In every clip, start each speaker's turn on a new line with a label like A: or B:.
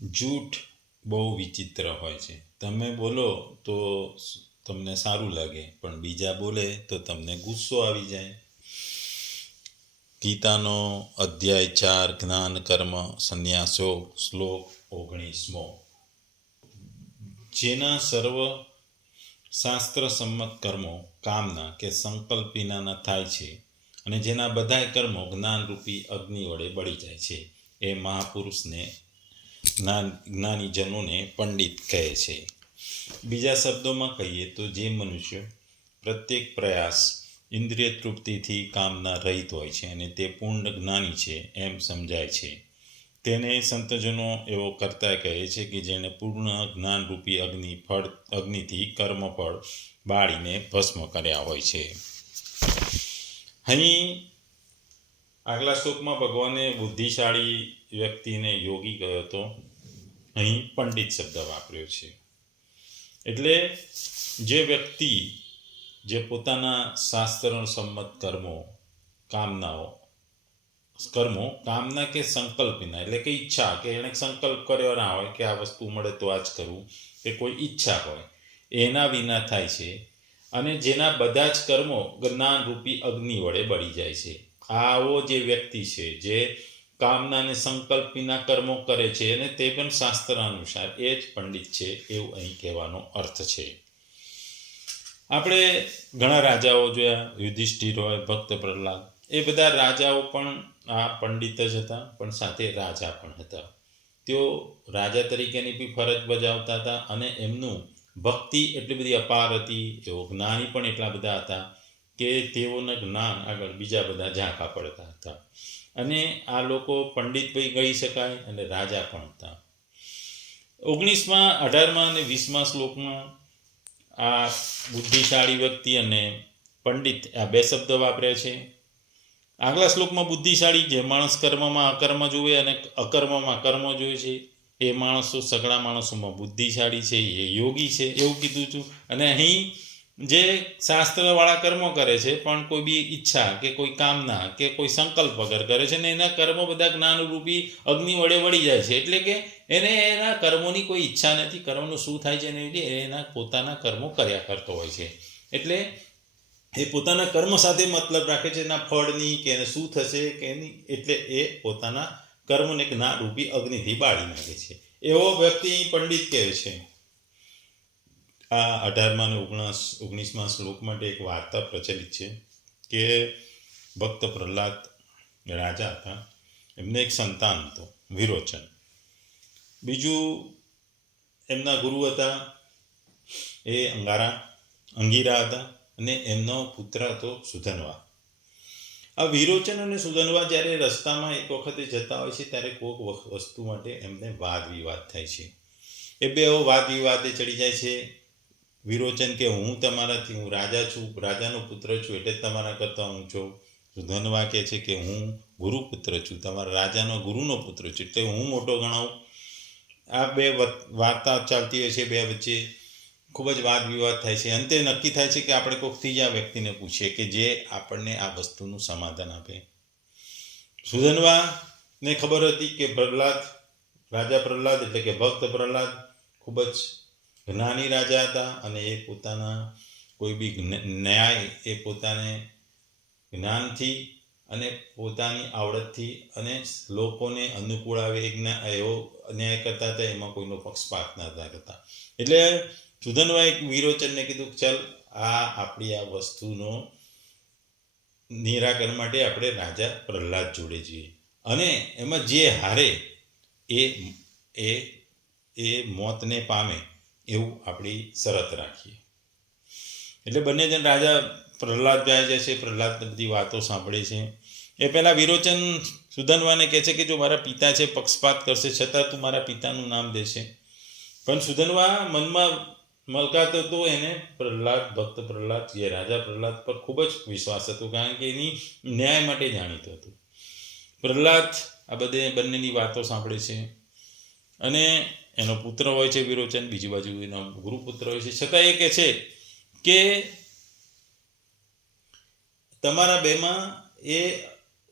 A: જૂઠ બહુ વિચિત્ર હોય છે. તમે બોલો તો તમને સારું લાગે, પણ બીજા બોલે તો તમને ગુસ્સો આવી જાય. ગીતાનો અધ્યાય ચાર, જ્ઞાન, કર્મ, સંન્યાસો, શ્લોક ઓગણીસમો. જેના સર્વ શાસ્ત્ર સંમત કર્મો કામના કે સંકલ્પ વિનાના થાય છે અને જેના બધાય કર્મો જ્ઞાનરૂપી અગ્નિ વડે બળી જાય છે. એ મહાપુરુષને જ્ઞાનીજનોને પંડિત કહે છે. બીજા શબ્દોમાં કહીએ તો જે મનુષ્ય પ્રત્યેક પ્રયાસ ઇન્દ્રિય તૃપ્તિથી કામના રહિત હોય છે અને તે પૂર્ણ જ્ઞાની છે એમ સમજાય છે. તેને સંતજનો એવો કરતા કહે છે કે જેણે પૂર્ણ જ્ઞાનરૂપી અગ્નિ ફળ અગ્નિથી કર્મફળ બાળીને ભસ્મ કર્યા હોય છે. અહીં આગલા શ્લોકમાં ભગવાને બુદ્ધિશાળી વ્યક્તિને યોગી ગયો હતો. અહીં પંડિત શબ્દ વાપર્યો છે. એટલે જે વ્યક્તિ જે પોતાના શાસ્ત્ર સંમત કર્મો, કામનાઓ, કર્મો, કામના કે સંકલ્પ વિના એટલે કે ઈચ્છા, કે એણે સંકલ્પ કર્યો ના હોય, કે આ વસ્તુ મળે તો આ જ કરવું કે કોઈ ઈચ્છા હોય, એના વિના થાય છે. અને જેના બધા જ કર્મો જ્ઞાનરૂપી અગ્નિ વડે બળી જાય છે. આવો જે વ્યક્તિ છે, જે કામના અને સંકલ્પ વિના કર્મો કરે છે અને તે પણ શાસ્ત્ર અનુસાર એ જ પંડિત છે એવું અહીં કહેવાનો અર્થ છે. આપણે ઘણા રાજાઓ જોયા, યુધિષ્ઠિર હોય, ભક્ત પ્રહલાદ, એ બધા રાજાઓ પણ આ પંડિત જ હતા, પણ સાથે રાજા પણ હતા. તેઓ રાજા તરીકેની બી ફરજ બજાવતા હતા અને એમનું ભક્તિ એટલી બધી અપાર હતી એઓ જ્ઞાની પણ એટલા બધા હતા કે તેઓના જ્ઞાન આગળ બીજા બધા ઝાંખા પડતા હતા. અને આ લોકો પંડિત ભાઈ કહી શકાય અને રાજા પણ હતા. ઓગણીસમાં, અઢારમાં અને વીસમાં શ્લોકમાં આ બુદ્ધિશાળી વ્યક્તિ અને પંડિત આ બે શબ્દ વાપર્યા છે. આગલા શ્લોકમાં બુદ્ધિશાળી જે માણસ કર્મમાં અકર્મ જુએ અને અકર્મમાં કર્મ જોવે છે, એ માણસો સગળા માણસોમાં બુદ્ધિશાળી છે, એ યોગી છે, એવું કીધું છું. અને અહીં જે શાસ્ત્રવાળા કર્મો કરે છે, પણ કોઈ બી ઈચ્છા કે કોઈ કામના કે કોઈ સંકલ્પ વગર કરે છે ને એના કર્મો બધા જ્ઞાનરૂપી અગ્નિ વડે વળી જાય છે. એટલે કે એને એના કર્મોની કોઈ ઈચ્છા નથી. કર્મનું શું થાય છે એને એના પોતાના કર્મો કર્યા કરતો હોય છે. એટલે એ પોતાના કર્મ સાથે મતલબ રાખે છે, એના ફળની કે એને શું થશે કે એની, એટલે એ પોતાના કર્મને જ્ઞાનરૂપી અગ્નિથી બાળી નાખે છે. એવો વ્યક્તિ પંડિત કહે છે. આ અઢારમાં અને ઓગણીસ, ઓગણીસમાં શ્લોક માટે એક વાર્તા પ્રચલિત છે કે ભક્ત પ્રહલાદ રાજા હતા. એમને એક સંતાન હતો, વિરોચન. બીજું એમના ગુરુ હતા, એ અંગારા, અંગીરા હતા અને એમનો પુત્ર હતો સુધનવા. આ વિરોચન અને સુધનવા જ્યારે રસ્તામાં એક વખતે જતા હોય છે, ત્યારે કોઈક વસ્તુ માટે એમને વાદ વિવાદ થાય છે. એ બે વાદ વિવાદે ચડી જાય છે વિરોચન કે હું તમારાથી, હું રાજા છું, રાજાનો પુત્ર છું એટલે જ તમારા કરતાં ઊંચો સુધનવા કહે છે કે હું ગુરુપુત્ર છું, તમારા રાજાનો ગુરુનો પુત્ર છું એટલે હું મોટો ગણાવું. આ બે વાર્તા ચાલતી હોય છે બે વચ્ચે. ખૂબ જ વાદ વિવાદ થાય છે. અંતે નક્કી થાય છે કે આપણે કોઈક ત્રીજા વ્યક્તિને પૂછીએ કે જે આપણને આ વસ્તુનું સમાધાન આપે. સુધનવાને ખબર હતી કે પ્રહલાદ, રાજા પ્રહલાદ એટલે કે ભક્ત પ્રહલાદ ખૂબ જ જ્ઞાની રાજા હતા અને એ પોતાના કોઈ બી ન્યાય એ પોતાને જ્ઞાનથી અને પોતાની આવડતથી અને લોકોને અનુકૂળ આવે એ જ્ઞા, એવો ન્યાય કરતા હતા, એમાં કોઈનો પક્ષપાત ન હતા કરતા. એટલે એક વિરોચનને કીધું ચાલ, આ આપણી આ વસ્તુનો નિરાકરણ માટે આપણે રાજા પ્રહલાદ જોડે જઈએ. અને એમાં જે હારે એ એ એ મોતને પામે એવું આપણી શરત રાખીએ. એટલે બંને જણ રાજા પ્રહલાદ જાય છે પ્રહલાદ બધી વાતો સાંભળે છે. એ પહેલાં વિરોચન સુધનવાને કહે છે કે જો મારા પિતા છે, પક્ષપાત કરશે, છતાં તું મારા પિતાનું નામ દેશે. પણ સુધનવા મનમાં મલકાતો હતો એને પ્રહલાદ ભક્ત પ્રહલાદ, જે રાજા પ્રહલાદ પર ખૂબ જ વિશ્વાસ હતો, કારણ કે એની ન્યાય માટે જાણીતો હતો. પ્રહલાદ આ બધે બંનેની વાતો સાંભળે છે. અને એનો પુત્ર હોય છે વિરોચન, બીજી બાજુ એનો ગુરુપુત્ર હોય છે. છતાં એ કહે છે કે તમારા બેમાં એ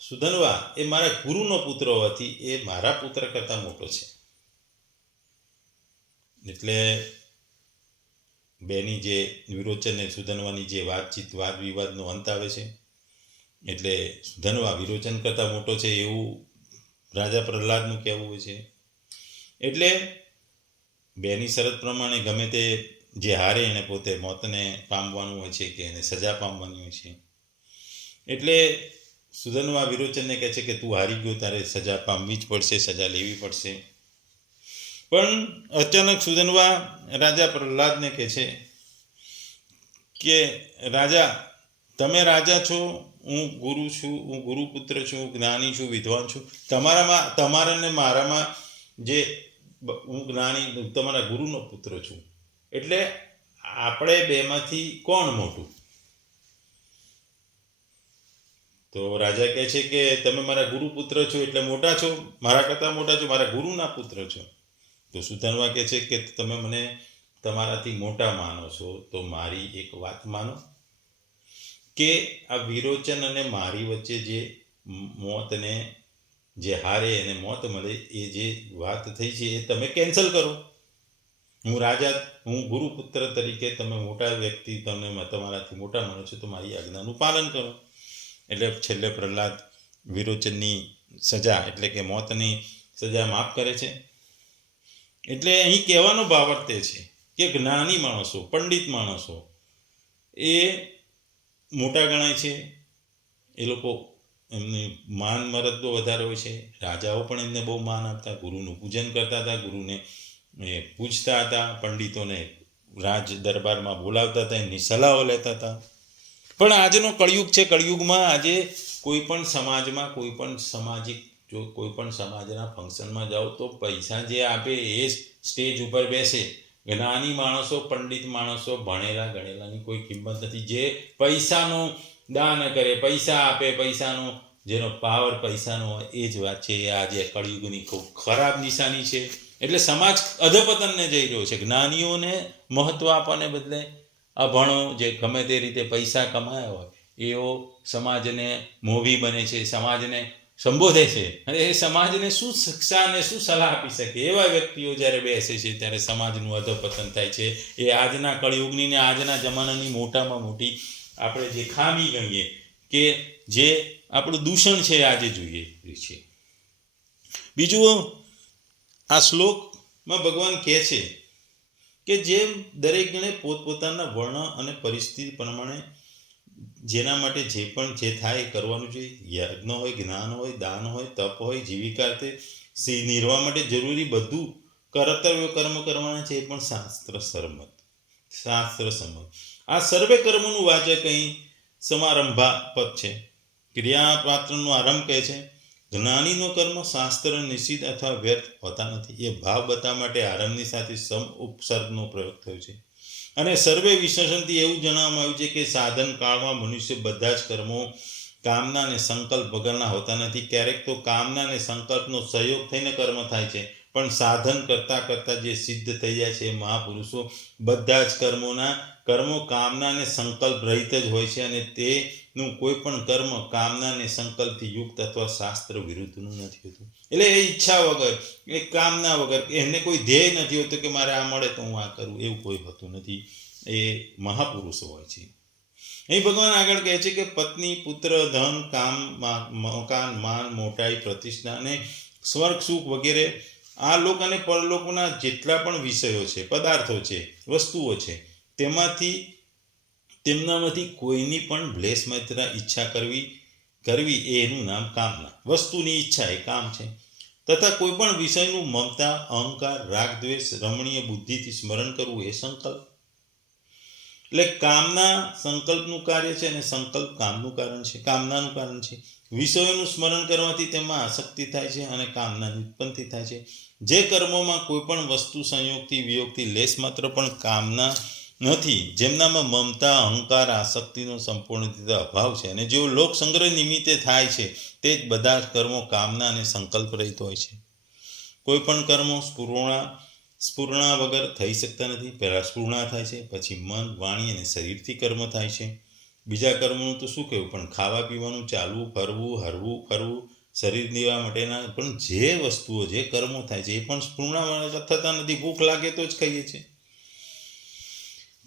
A: સુધનવા એ મારા ગુરુનો પુત્ર હોવાથી એ મારા પુત્ર કરતાં મોટો છે. એટલે બેની જે વિરોચન અને સુધનવાની જે વાતચીત વાદ વિવાદનો અંત આવે છે, એટલે સુધનવા વિરોચન કરતાં મોટો છે એવું રાજા પ્રહલાદનું કહેવું હોય છે. એટલે બેની શરત પ્રમાણે ગમે તે જે હારે એને પોતે મોતને પામવાનું હોય છે કે એને સજા પામવાની હોય છે. એટલે સુધનવા વિરોચનને કહે છે કે તું હારી ગયો તારે સજા પામવી જ પડશે, સજા લેવી પડશે. પણ અચાનક સુધનવા રાજા પ્રહલાદને કહે છે કે, રાજા, તમે રાજા છો, હું ગુરુ છું, હું ગુરુપુત્ર છું જ્ઞાની છું, વિદ્વાન છું. તમારામાં, તમારાને મારામાં જે હું જ્ઞાની તમારા ગુરુનો પુત્ર છું. એટલે આપણે બેમાંથી કોણ મોટું? તો રાજા કહે છે કે તમે મારા ગુરુ પુત્ર છો એટલે મોટા છો, મારા કરતાં મોટા છો, મારા ગુરુના પુત્ર છો. તો સુધનવા કહે છે કે તમે મને તમારાથી મોટા માનો છો, તો મારી એક વાત માનો. કે આ વિરોચન અને મારી વચ્ચે જે મોતને જે હારે એને મોત મળે, એ જે વાત થઈ છે એ તમે કેન્સલ કરો. હું રાજા, હું ગુરુપુત્ર તરીકે તમે મોટા વ્યક્તિ તમે તમારાથી મોટા માનો છો, તો મારી આજ્ઞાનું પાલન કરો. એટલે છેલ્લે પ્રહલાદ વિરોચનની સજા, એટલે કે મોતની સજા માફ કરે છે. એટલે અહીં કહેવાનો ભાવાર્થ છે કે જ્ઞાની માણસો, પંડિત માણસો, એ મોટા ગણાય છે. એ લોકો એમની માન મરદો વધારે હોય છે. રાજાઓ પણ એમને બહુ માન આપતા, ગુરુનું પૂજન કરતા હતા, ગુરુને એ પૂજતા હતા, પંડિતોને રાજ દરબારમાં બોલાવતા હતા, એમની સલાહો લેતા હતા. પણ આજનો કળિયુગ છે, કળિયુગમાં આજે કોઈ પણ સમાજમાં, કોઈ પણ સામાજિક, જો કોઈ પણ સમાજના ફંક્શનમાં જાઓ તો પૈસા જે આપે એ સ્ટેજ ઉપર બેસે. જ્ઞાની માણસો, પંડિત માણસો, ભણેલા ગણેલાની કોઈ કિંમત નથી. જે પૈસાનું દાન કરે, પૈસા આપે, પૈસાનો, જેનો પાવર પૈસાનો એ જ વાત છે. એ આજે કળિયુગની ખૂબ ખરાબ નિશાની છે. એટલે સમાજ અધપતનને જઈ રહ્યો છે. જ્ઞાનીઓને મહત્વ આપવાને બદલે અભણો જે ગમે તે રીતે પૈસા કમાયા હોય, એઓ સમાજને મોભી બને છે, સમાજને સંબોધે છે. અને એ સમાજને શું શિક્ષા અને શું સલાહ આપી શકે? એવા વ્યક્તિઓ જ્યારે બેસે છે, ત્યારે સમાજનું અધપતન થાય છે. એ આજના કળિયુગની ને આજના જમાનાની મોટામાં મોટી આપણે જે ખામી ગણીએ કે જે આપણું દૂષણ છે આજે જોઈએ છે. બીજું, આ શ્લોકમાં ભગવાન કહે છે કે જેમ દરેક જણે પોતપોતાના વર્ણ અને પરિસ્થિતિ પ્રમાણે જેના માટે જે પણ જે થાય કરવાનું છે. યજ્ઞ હોય, જ્ઞાન હોય, દાન હોય, તપ હોય, જીવિકા તે સી- નિર્વાહ માટે જરૂરી બધું કર્તવ્ય કર્મ કરવાના છે એ પણ શાસ્ત્ર સંમત શાસ્ત્ર સંમત આ સર્વે કર્મનું વાચક અહીં સમારંભા પદ છે. ક્રિયા પાત્રનો આરંભ કહે છે, જ્ઞાનીનો કર્મ શાસ્ત્ર નિશ્ચિત અથવા વ્યર્થ હોતા નથી. એ ભાવ બતાવવા માટે આરંભની સાથે સમ ઉપસર્ગનો પ્રયોગ થયો છે. અને સર્વે વિશ્લેષણથી એવું જણાવવામાં આવ્યું છે કે સાધન કાળમાં મનુષ્ય બધા જ કર્મો કામના અને સંકલ્પ વગરના હોતા નથી. ક્યારેક તો કામના અને સંકલ્પનો સહયોગ થઈને કર્મ થાય છે. પણ સાધન કરતાં કરતાં જે સિદ્ધ થઈ જાય છે એ મહાપુરુષો બધા જ કર્મોના, કર્મો કામના અને સંકલ્પ રહિત જ હોય છે અને તેનું કોઈ પણ કર્મ કામના અને સંકલ્પથી યુક્ત અથવા શાસ્ત્ર વિરુદ્ધનું નથી હોતું. એટલે એ ઈચ્છા વગર, એ કામના વગર, એને કોઈ ધ્યેય નથી હોતું કે મારે આ મળે તો હું આ કરું, એવું કોઈ હોતું નથી. એ મહાપુરુષો હોય છે. અહીં ભગવાન આગળ કહે છે કે પત્ની, પુત્ર, ધન, કામ મકાન, માન, મોટાઈ, પ્રતિષ્ઠા અને સ્વર્ગ, સુખ વગેરે આ લોક અને પરલોકના જેટલા પણ વિષયો છે, પદાર્થો છે, વસ્તુઓ છે, તેમાંથી, તેમનામાંથી કોઈની પણ બ્લેસ માત્ર ઈચ્છા કરવી કરવી એ એનું નામ કામના. વસ્તુની ઈચ્છા એ કામ છે. તથા કોઈ પણ વિષયનું મમતા, અહંકાર રાગ દ્વેષ રમણીય બુદ્ધિથી સ્મરણ કરવું એ સંકલ્પ. એટલે કામના સંકલ્પનું કાર્ય છે અને સંકલ્પ કામનું કારણ છે, કામનાનું કારણ છે. વિષયોનું સ્મરણ કરવાથી તેમાં આસક્તિ થાય છે અને કામનાની ઉત્પત્તિ થાય છે. જે કર્મોમાં કોઈ પણ વસ્તુ સંયોગથી, વિયોગથી લેશ માત્ર પણ કામના નથી, જેમનામાં મમતા, અહંકાર, આસક્તિનો સંપૂર્ણ રીતે અભાવ છે અને જેઓ લોક સંગ્રહ નિમિત્તે થાય છે, તે જ બધા જ કર્મો કામના અને સંકલ્પ રહિત હોય છે. કોઈ પણ કર્મો સ્ફૂર્ણા સ્ફૂર્ણા વગર થઈ શકતા નથી. પહેલાં સ્ફૂર્ણા થાય છે, પછી મન, વાણી અને શરીરથી કર્મ થાય છે. બીજા કર્મનું તો શું કહેવું? પણ ખાવા પીવાનું, ચાલવું, ફરવું, હરવું, ફરવું, શરીર દેવા માટેના પણ જે વસ્તુઓ, જે કર્મો થાય છે, એ પણ સ્પૂર્ણા થતા નથી. ભૂખ લાગે તો જ ખાઈએ છીએ.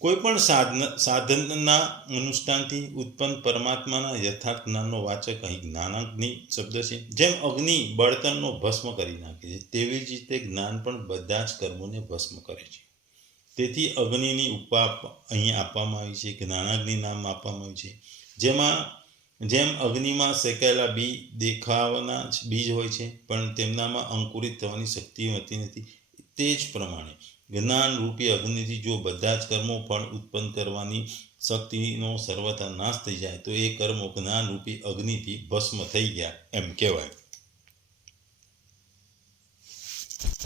A: કોઈ પણ સાધન, સાધનના અનુષ્ઠાનથી ઉત્પન્ન પરમાત્માના યથાર્થ જ્ઞાનનો વાચક અહીં જ્ઞાનાગ્નિ શબ્દ છે. જેમ અગ્નિ બળતણનો ભસ્મ કરી નાખે છે, તેવી જ રીતે જ્ઞાન પણ બધા જ કર્મોને ભસ્મ કરે છે. તેથી અગ્નિની ઉપા અહીં આપવામાં આવી છે, જ્ઞાનાગ્નિ નામ આપવામાં આવ્યું છે. જેમાં, જેમ અગ્નિમાં શેકાયેલા બી દેખાવાના બીજ હોય છે, પણ તેમનામાં અંકુરિત થવાની શક્તિ હોતી નથી. તે જ પ્રમાણે જ્ઞાન રૂપી અગ્નિથી જો બધા જ કર્મો પણ ઉત્પન્ન કરવાની શક્તિનો સર્વથા નાશ થઈ જાય, તો એ કર્મો જ્ઞાન રૂપી અગ્નિથી ભસ્મ થઈ ગયા, એમ કહેવાય.